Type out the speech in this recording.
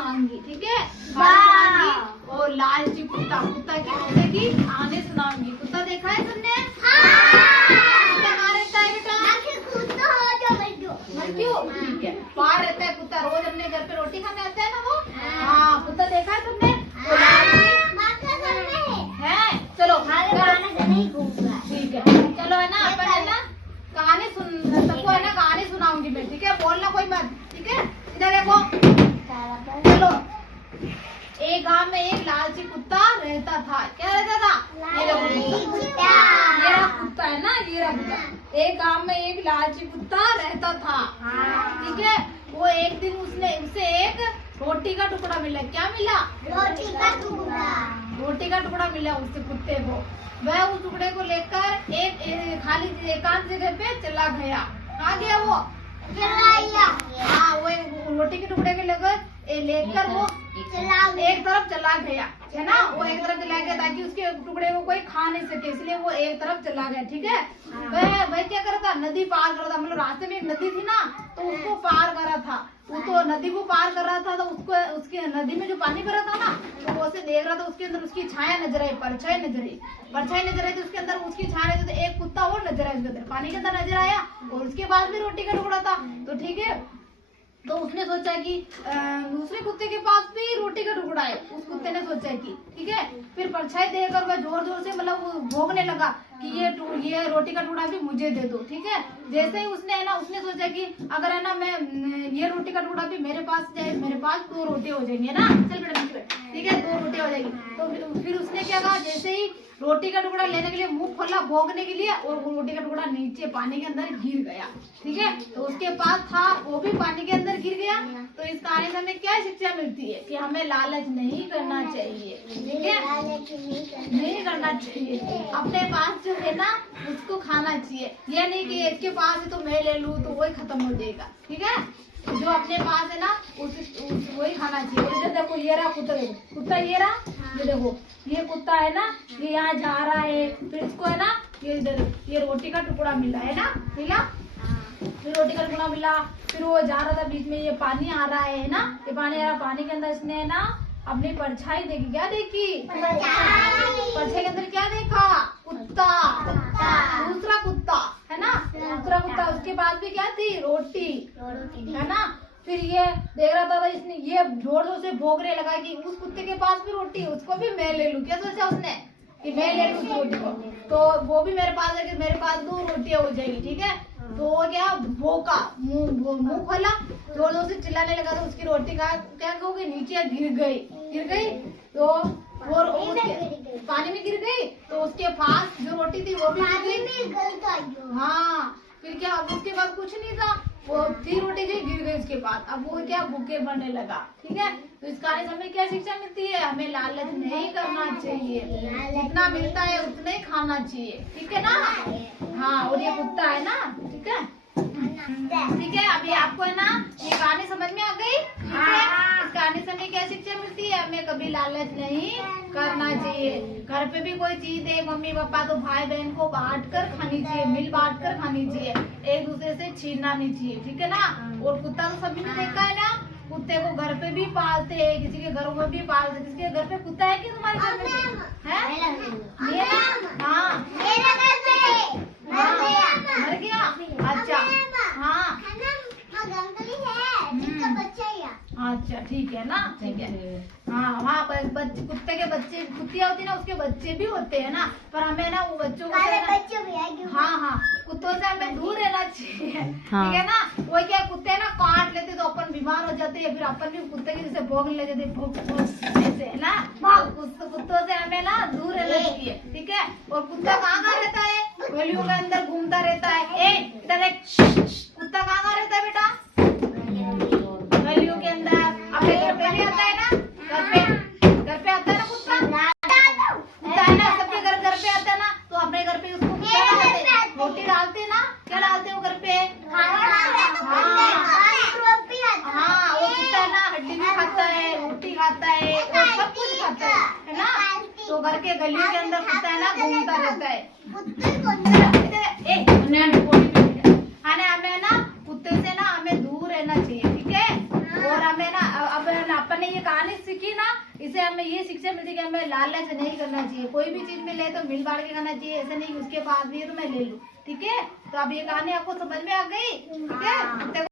सुनाऊंगी, ठीक है। कहानी सुनाऊंगी और लालची कुत्ता, कुत्ता की कुत्ते की कहानी सुनाऊंगी। कुत्ता देखा है तुमने? कुत्ता कहाँ रहता है बेटा? क्यों? ठीक है, बाहर रहता है कुत्ता, रोज अपने घर पे रोटी खाने आता है ना वो। हाँ, कुत्ता देखा है तुमने? तो है, चलो ठीक है, चलो है ना, अपन है ना कहानी सुन, सबको है ना कहानी सुनाऊंगी मैं, ठीक है। बोलना कोई मत, ठीक है। इधर देखो, चलो। एक गांव में एक लालची कुत्ता रहता था। क्या रहता था? ये रहा कुत्ता है ना, ये रहा कुत्ता। एक गांव में एक लालची कुत्ता रहता था, ठीक है। वो एक दिन उसे एक रोटी का टुकड़ा मिला। क्या मिला? रोटी का टुकड़ा मिला उससे कुत्ते को। वह उस टुकड़े को लेकर एक खाली एकांत जगह पे चला गया। कहाँ गया वो? हाँ, वो रोटी के टुकड़े के लेकर वो एक तरफ चला गया, है ना। वो एक तरफ चला गया ताकि उसके टुकड़े को कोई खा नहीं सके, इसलिए वो एक तरफ चला गया, ठीक है। वह क्या कर रहा था? नदी पार कर रहा था। मतलब रास्ते में एक नदी थी ना, तो उसको पार कर रहा था। वो तो नदी को पार कर रहा था, तो उसको उसके नदी में जो पानी भरा था ना, तो वो उसे देख रहा था। उसके अंदर उसकी छाया नजर आई, परछाई नजर आई थी उसके अंदर, उसकी छाया नजर। तो एक कुत्ता और नजर आया उसके अंदर, पानी के अंदर नजर आया, और उसके पास भी रोटी का टुकड़ा था। तो ठीक है, तो उसने सोचा कि दूसरे कुत्ते के पास भी रोटी का टुकड़ा है। उस कुत्ते ने सोचा कि ठीक है, फिर परछाई देकर वह जोर जोर से मतलब वो भौंकने लगा कि ये रोटी का टुकड़ा भी मुझे दे दो, ठीक है। जैसे ही उसने सोचा कि अगर है ना मैं ये रोटी का टुकड़ा भी मेरे पास जाए, मेरे पास 2 रोटी हो जाएंगी, है ना। चल बेटा, ठीक है, 2 रोटी हो जाएगी। तो फिर उसने क्या कहा, जैसे ही रोटी का टुकड़ा लेने के लिए मुंह खोला भोगने के लिए, और वो रोटी का टुकड़ा नीचे पानी के अंदर गिर गया, ठीक है। तो उसके पास था, वो भी पानी के अंदर गिर गया। तो इस कहानी से हमें क्या शिक्षा मिलती है? कि हमें लालच नहीं करना चाहिए, ठीक है, नहीं करना चाहिए। अपने पास जो है ना उसको खाना चाहिए। ये नहीं कि इसके पास है तो मैं ले लूं तो वही खत्म हो जाएगा, ठीक है। जो अपने पास है ना वही खाना चाहिए। और इधर देखो, ये रहा कुत्ता, देखो कुत्ता, ये रहा, ये देखो, ये कुत्ता है ना, ये यहाँ जा रहा है। फिर इसको है ना ये रोटी का टुकड़ा मिला, है ना, मिला। फिर रोटी का टुकड़ा मिला, फिर वो जा रहा था, बीच में ये पानी आ रहा है ना, ये पानी आ रहा, पानी के अंदर इसने है ना अपनी परछाई देखी। क्या देखी? परछाई के अंदर क्या देखा? कुत्ता, दूसरा कुत्ता, है ना, दूसरा कुत्ता। उसके पास भी क्या थी? रोटी, है ना। फिर ये देख रहा था, इसने ये जोर जोर से भौंकने लगा कि उस कुत्ते के पास भी रोटी है, उसको भी मैं ले लूं। क्या सोचा उसने कि मैं ले लूं उस रोटी को, तो वो भी मेरे पास है कि मेरे पास 2 रोटियां हो जाएगी, ठीक है। तो वो क्या भौंका, मुंह खोला, जोर जोर से चिल्लाने लगा। तो उसकी रोटी का क्या कहोगे, नीचे गिर गई। तो और पानी में गिर गई। तो उसके पास जो रोटी थी वो भी गिर गई। हाँ, फिर क्या, अब उसके पास कुछ नहीं था, वो थी रोटी जो गिर गई उसके पास। अब वो क्या भूखे बनने लगा, ठीक है। तो इस कहानी से हमें क्या शिक्षा मिलती है? हमें लालच नहीं करना चाहिए, जितना मिलता है उतना ही खाना चाहिए, ठीक है ना। हाँ, और ये कुत्ता है ना, ठीक है, ठीक है। अभी आपको है ना ये कहानी समझ में आ गई, ठीक है। इस कहानी से हमें क्या शिक्षा मिलती है? हमें कभी लालच नहीं करना चाहिए। घर पे भी कोई चीज दे मम्मी पापा, तो भाई बहन को बांट कर खानी चाहिए, मिल बांट कर खानी चाहिए, एक दूसरे से छीनना नहीं चाहिए, ठीक है ना। और कुत्ता तो सभी ने देखा है ना, कुत्ते को घर पे भी पालते हैं, किसी के घरों में भी पालते हैं। किसी के घर पे कुत्ता है कि तुम्हारे घर पे है? हाँ, मर गया, अच्छा, हाँ, अच्छा, ठीक है ना, ठीक है। हाँ, वहाँ पर कुत्ते के बच्चे, कुत्तियाँ होती है ना, उसके बच्चे भी होते हैं ना। पर हमें ना वो बच्चों को हाँ, कुत्तों से हमें दूर रहना चाहिए, ठीक है ना। वो क्या, कुत्ते ना काट लेते तो अपन बीमार हो जाते हैं, फिर अपन भी कुत्ते की जैसे भौंकने लग जाते है ना। कुत्तों से हमें ना दूर रहना चाहिए, ठीक है। और कुत्ता कहाँ रहता है? गलियों के अंदर घूमता रहता है। इधर एक, कुत्ता कहाँ रहता है बेटा? गलियों के अंदर। अपने घर पे भी आता है ना, घर पे आता है ना कुत्ता, है ना, सबके घर पे आता है ना। तो अपने घर पे उसको क्या डालते हैं? रोटी डालते ना, क्या डालते हो घर पे? हाँ, वो कुत्ता है ना, हड्डी भी खाता है, रोटी खाता है, और सब कुछ खाता है ना। तो घर के गलियों के अंदर कुत्ता है ना घूमता रहता है। हमें ना कुत्ते से ना हमें दूर रहना चाहिए, ठीक है। और हमें ना अब अपन ने ये इससे हमें ये शिक्षा मिलती है कि हमें लालच नहीं करना चाहिए, कोई भी चीज में ले तो मिल बांट के करना चाहिए, ऐसा नहीं कि उसके पास भी है तो मैं ले लूं। ठीक है, तो अब ये कहानी आपको समझ में आ गई? ठीक है।